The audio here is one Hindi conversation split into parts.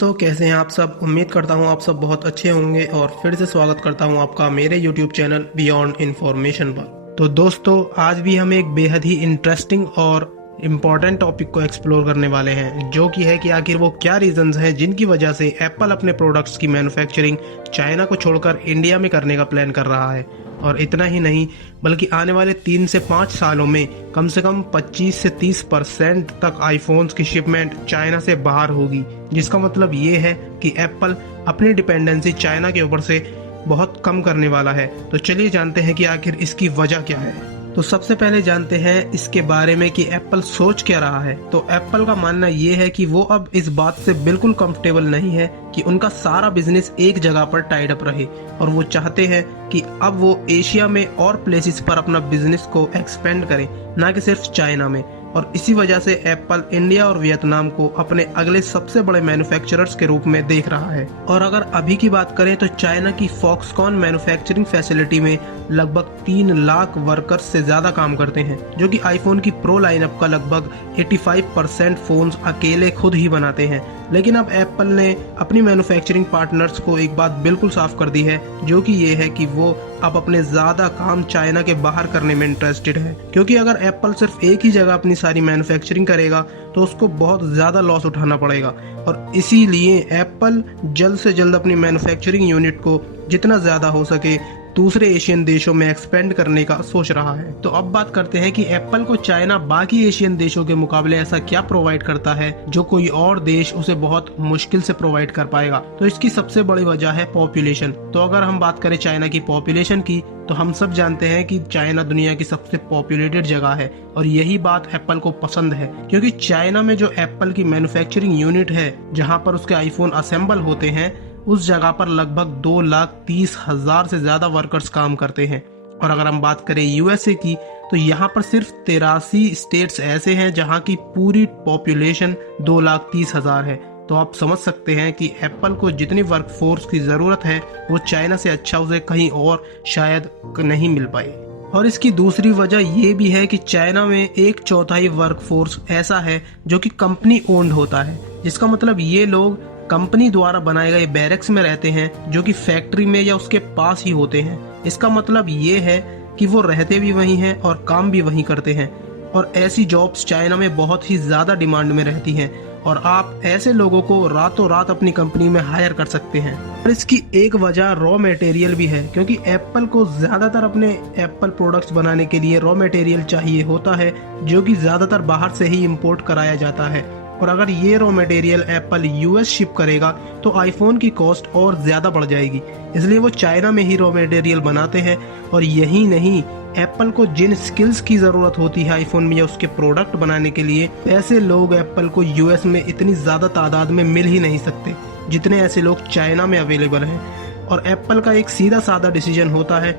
कैसे हैं आप सब। उम्मीद करता हूं आप सब बहुत अच्छे होंगे और फिर से स्वागत करता हूं आपका मेरे YouTube चैनल बियॉन्ड इन्फॉर्मेशन पर। तो दोस्तों, आज भी हम एक बेहद ही इंटरेस्टिंग और इम्पॉर्टेंट टॉपिक को एक्सप्लोर करने वाले हैं, जो कि है कि आखिर वो क्या रीजंस हैं जिनकी वजह से एप्पल अपने प्रोडक्ट्स की मैन्युफैक्चरिंग चाइना को छोड़कर इंडिया में करने का प्लान कर रहा है। और इतना ही नहीं, बल्कि आने वाले 3 से 5 सालों में कम से कम 25 से 30% तक आईफोन्स की शिपमेंट चाइना से बाहर होगी, जिसका मतलब ये है कि एप्पल अपनी डिपेंडेंसी चाइना के ऊपर से बहुत कम करने वाला है। तो चलिए जानते हैं कि आखिर इसकी वजह क्या है। तो सबसे पहले जानते हैं इसके बारे में कि एप्पल सोच क्या रहा है। तो एप्पल का मानना ये है कि वो अब इस बात से बिल्कुल कंफर्टेबल नहीं है कि उनका सारा बिजनेस एक जगह पर टाइड अप रहे, और वो चाहते हैं कि अब वो एशिया में और प्लेसेस पर अपना बिजनेस को एक्सपेंड करें, ना कि सिर्फ चाइना में। और इसी वजह से एप्पल इंडिया और वियतनाम को अपने अगले सबसे बड़े मैन्युफैक्चरर्स के रूप में देख रहा है। और अगर अभी की बात करें तो चाइना की फॉक्सकॉन मैन्युफैक्चरिंग फैसिलिटी में लगभग 3 लाख वर्कर्स से ज्यादा काम करते हैं, जो कि आईफोन की प्रो लाइनअप का लगभग 85% फोन्स अकेले खुद ही बनाते हैं। लेकिन अब एप्पल ने अपनी मैन्युफैक्चरिंग पार्टनर्स को एक बात बिल्कुल साफ कर दी है, जो कि ये है कि वो अब अपने ज्यादा काम चाइना के बाहर करने में इंटरेस्टेड है। क्योंकि अगर एप्पल सिर्फ एक ही जगह अपनी सारी मैन्युफैक्चरिंग करेगा तो उसको बहुत ज्यादा लॉस उठाना पड़ेगा, और इसीलिए एप्पल जल्द से जल्द अपनी मैन्युफैक्चरिंग यूनिट को जितना ज्यादा हो सके दूसरे एशियन देशों में एक्सपेंड करने का सोच रहा है। तो अब बात करते हैं कि एप्पल को चाइना बाकी एशियन देशों के मुकाबले ऐसा क्या प्रोवाइड करता है जो कोई और देश उसे बहुत मुश्किल से प्रोवाइड कर पाएगा। तो इसकी सबसे बड़ी वजह है पॉपुलेशन। तो अगर हम बात करें चाइना की पॉपुलेशन की, तो हम सब जानते हैं कि चाइना दुनिया की सबसे पॉपुलेटेड जगह है, और यही बात एप्पल को पसंद है। क्योंकि चाइना में जो एप्पल की मैन्युफैक्चरिंग यूनिट है, जहाँ पर उसके आईफोन असेंबल होते हैं, उस जगह पर लगभग 2,30,000 से ज्यादा वर्कर्स काम करते हैं। और अगर हम बात करें यूएसए की, तो यहाँ पर सिर्फ 83 स्टेट्स ऐसे हैं जहाँ की पूरी पॉपुलेशन 2,30,000 है। तो आप समझ सकते हैं कि एप्पल को जितनी वर्कफोर्स की जरूरत है वो चाइना से अच्छा उसे कहीं और शायद नहीं मिल पाए। और इसकी दूसरी वजह ये भी है कि चाइना में 1/4 वर्कफोर्स ऐसा है जो कि कंपनी ओन्ड होता है, जिसका मतलब ये लोग कंपनी द्वारा बनाए गए बैरक्स में रहते हैं, जो कि फैक्ट्री में या उसके पास ही होते हैं। इसका मतलब ये है कि वो रहते भी वहीं हैं और काम भी वहीं करते हैं। और ऐसी जॉब्स चाइना में बहुत ही ज्यादा डिमांड में रहती हैं, और आप ऐसे लोगों को रातों रात अपनी कंपनी में हायर कर सकते हैं। और इसकी एक वजह रॉ मटेरियल भी है, क्योंकि एप्पल को ज्यादातर अपने एप्पल प्रोडक्ट्स बनाने के लिए रॉ मटेरियल चाहिए होता है, जो कि ज्यादातर बाहर से ही इंपोर्ट कराया जाता है। और अगर ये raw material Apple US ship करेगा तो आईफोन की कॉस्ट और ज्यादा बढ़ जाएगी, इसलिए वो चाइना में ही रॉ मटेरियल बनाते हैं। और यही नहीं, एप्पल को जिन स्किल्स की जरूरत होती है आईफोन में या उसके प्रोडक्ट बनाने के लिए, ऐसे लोग एप्पल को यूएस में इतनी ज्यादा तादाद में मिल ही नहीं सकते जितने ऐसे लोग चाइना में अवेलेबल हैं। और एप्पल का एक सीधा साधा डिसीजन होता है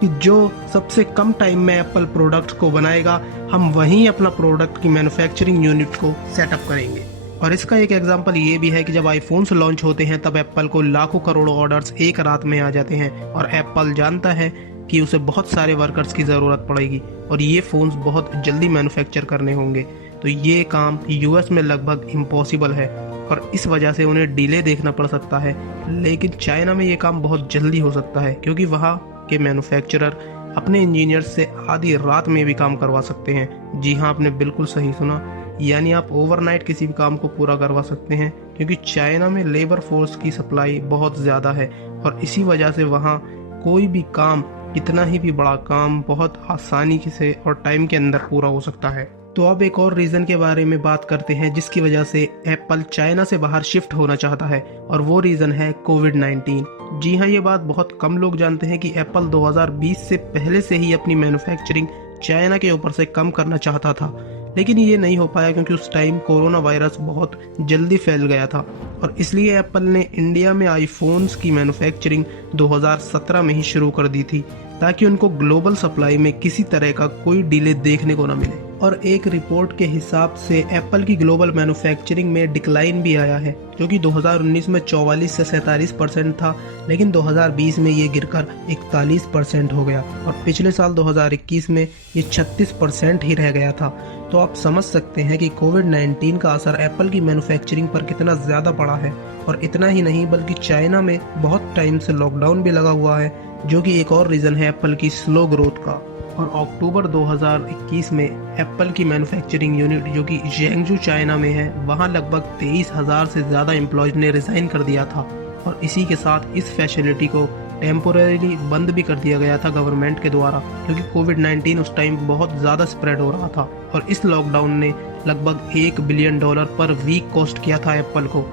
कि जो सबसे कम टाइम में एप्पल प्रोडक्ट को बनाएगा, हम वहीं अपना प्रोडक्ट की मैन्युफैक्चरिंग यूनिट को सेटअप करेंगे। और इसका एक एग्जांपल ये भी है कि जब आईफोन्स लॉन्च होते हैं तब एप्पल को लाखों करोड़ों ऑर्डर्स एक रात में आ जाते हैं, और एप्पल जानता है कि उसे बहुत सारे वर्कर्स की ज़रूरत पड़ेगी और ये फ़ोन्स बहुत जल्दी मैन्युफैक्चर करने होंगे। तो ये काम यूएस में लगभग इम्पॉसिबल है, और इस वजह से उन्हें डिले देखना पड़ सकता है। लेकिन चाइना में ये काम बहुत जल्दी हो सकता है, क्योंकि वहाँ के मैन्युफैक्चरर अपने इंजीनियर्स से आधी रात में भी काम करवा सकते हैं। जी हाँ, आपने बिल्कुल सही सुना, यानी आप ओवरनाइट किसी भी काम को पूरा करवा सकते हैं, क्योंकि चाइना में लेबर फोर्स की सप्लाई बहुत ज़्यादा है। और इसी वजह से वहाँ कोई भी काम, कितना ही भी बड़ा काम, बहुत आसानी से और टाइम के अंदर पूरा हो सकता है। तो अब एक और रीज़न के बारे में बात करते हैं जिसकी वजह से एप्पल चाइना से बाहर शिफ्ट होना चाहता है, और वो रीज़न है कोविड-19। जी हाँ, ये बात बहुत कम लोग जानते हैं कि एप्पल 2020 से पहले से ही अपनी मैन्युफैक्चरिंग चाइना के ऊपर से कम करना चाहता था, लेकिन ये नहीं हो पाया क्योंकि उस टाइम कोरोना वायरस बहुत जल्दी फैल गया था। और इसलिए एप्पल ने इंडिया में आईफोन्स की मैन्युफैक्चरिंग 2017 में ही शुरू कर दी थी, ताकि उनको ग्लोबल सप्लाई में किसी तरह का कोई डिले देखने को न मिले। और एक रिपोर्ट के हिसाब से एप्पल की ग्लोबल मैन्युफैक्चरिंग में डिक्लाइन भी आया है, जो कि 2019 में 44 से 47% था, लेकिन 2020 में ये गिरकर 41% हो गया और पिछले साल 2021 में ये 36% ही रह गया था। तो आप समझ सकते हैं कि कोविड-19 का असर एप्पल की मैन्युफैक्चरिंग पर कितना ज़्यादा पड़ा है। और इतना ही नहीं बल्कि चाइना में बहुत टाइम से लॉकडाउन भी लगा हुआ है, जो कि एक और रीज़न है एप्पल की स्लो ग्रोथ का। और अक्टूबर 2021 में एप्पल की मैन्युफैक्चरिंग यूनिट जो कि जेंगजू चाइना में है, वहां लगभग 23,000 से ज़्यादा एम्प्लॉयज ने रिज़ाइन कर दिया था और इसी के साथ इस फैसिलिटी को टेम्पोरेरी बंद भी कर दिया गया था गवर्नमेंट के द्वारा, क्योंकि कोविड-19 उस टाइम बहुत ज़्यादा स्प्रेड हो रहा था और इस लॉकडाउन ने लगभग $1 बिलियन पर वीक कॉस्ट किया था एप्पल को।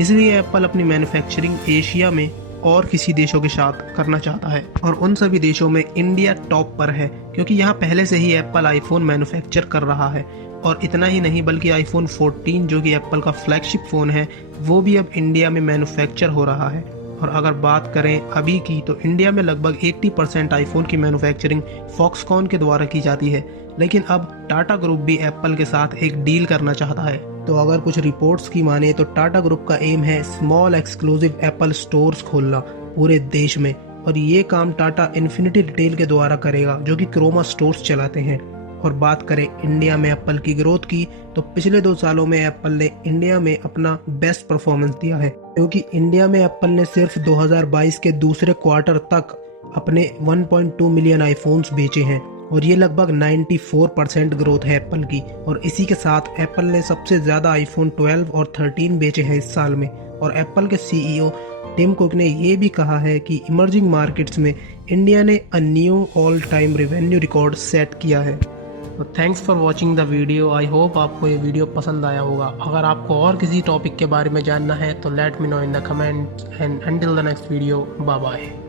इसलिए एप्पल अपनी मैन्युफैक्चरिंग एशिया में और किसी देशों के साथ करना चाहता है और उन सभी देशों में इंडिया टॉप पर है, क्योंकि यहाँ पहले से ही एप्पल आईफोन मैन्युफैक्चर कर रहा है। और इतना ही नहीं बल्कि आईफोन 14 जो कि एप्पल का फ्लैगशिप फ़ोन है, वो भी अब इंडिया में मैन्युफैक्चर हो रहा है। और अगर बात करें अभी की, तो इंडिया में लगभग 80% आईफोन की मैन्युफैक्चरिंग फॉक्सकॉन के द्वारा की जाती है, लेकिन अब टाटा ग्रुप भी एप्पल के साथ एक डील करना चाहता है। तो अगर कुछ रिपोर्ट्स की माने तो टाटा ग्रुप का एम है स्मॉल एक्सक्लूसिव एप्पल स्टोर्स खोलना पूरे देश में, और ये काम टाटा इन्फिनिटी रिटेल के द्वारा करेगा जो कि क्रोमा स्टोर्स चलाते हैं। और बात करें इंडिया में एप्पल की ग्रोथ की, तो पिछले 2 सालों में एप्पल ने इंडिया में अपना बेस्ट परफॉर्मेंस दिया है, क्योंकि इंडिया में एप्पल ने सिर्फ 2022 के दूसरे क्वार्टर तक अपने 1.2 मिलियन आईफोन्स बेचे हैं और ये लगभग 94% ग्रोथ है एप्पल की। और इसी के साथ एप्पल ने सबसे ज़्यादा आईफोन 12 और 13 बेचे हैं इस साल में। और एप्पल के सीईओ टिम कुक ने ये भी कहा है कि इमर्जिंग मार्केट्स में इंडिया ने a knew all time revenue record set किया है। तो thanks for watching the video. I hope आपको ये वीडियो पसंद आया होगा। अगर आपको और किसी टॉपिक के बारे में जानना है तो let me know in the comment and until the next video, bye bye.